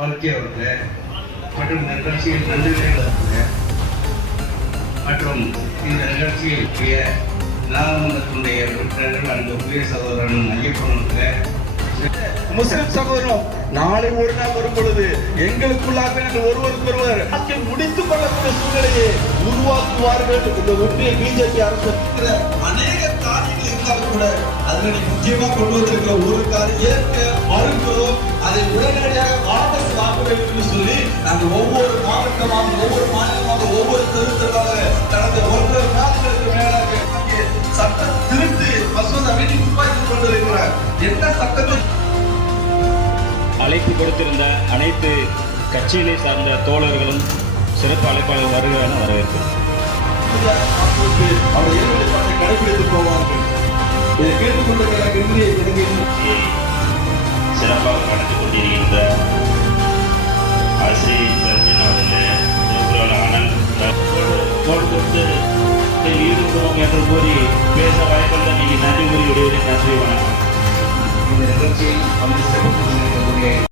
வாழ்க்கை அவர்கள் மற்றும் இந்த நிகழ்ச்சியில் நன்றிகள் மற்றும் இந்த நிகழ்ச்சியில் நாகமண்டலத்தினுடைய உறுப்பினர்கள் அந்த புதிய சகோதரன் ஐயப்பன் முஸ்லிம் சகோதரம் நாளை ஒரு நாள் வரும் பொழுது எங்களுக்குள்ளாக ஒருவருக்கொருவர் முடித்துக் கொள்ளக்கூடிய சூழ்நிலையை உருவாக்குவார்கள். இந்த ஒன்றிய பிஜேபி அரசு அநேக காரியங்கள் இருந்தாலும் கூட அதில் முக்கியமா கொண்டு வந்திருக்கிற ஒரு காரியம் ஏற்க மறுக்கிறோம். அதை உடனடியாக வாபஸ் வாங்க வேண்டும் என்று சொல்லி நாங்கள் ஒவ்வொரு மாவட்டமாக ஒவ்வொரு மாநிலமாக ஒவ்வொரு தெருத்தலாக கடந்த 1.5 மாதங்களுக்கு மேலாக சட்ட திருட்டு மசோதா வீட்டில் உருவாக்கி கொண்டிருக்கிறார். என்ன சட்டத்தை அழைப்பு கொடுத்திருந்த அனைத்து கட்சியினை சார்ந்த தோழர்களும் சிறப்பு அழைப்பாளர் வருகிறான வரவேற்பு கடைபிடித்து போவார்கள். இதை கேட்டுக்கொண்டிருக்கிற சிறப்பாக நடந்து கொண்டிருக்கின்ற ஆசிரியர் சர்ஜன் அவர்கள் அனல் ஈடுபடுவோம் என்று கூறி பேச வாய்ப்புள்ள நீங்கள் நன்றி கூறி விடுவதை நன்றி வணக்கம். இந்த நிகழ்ச்சியில் வந்து சிறப்பு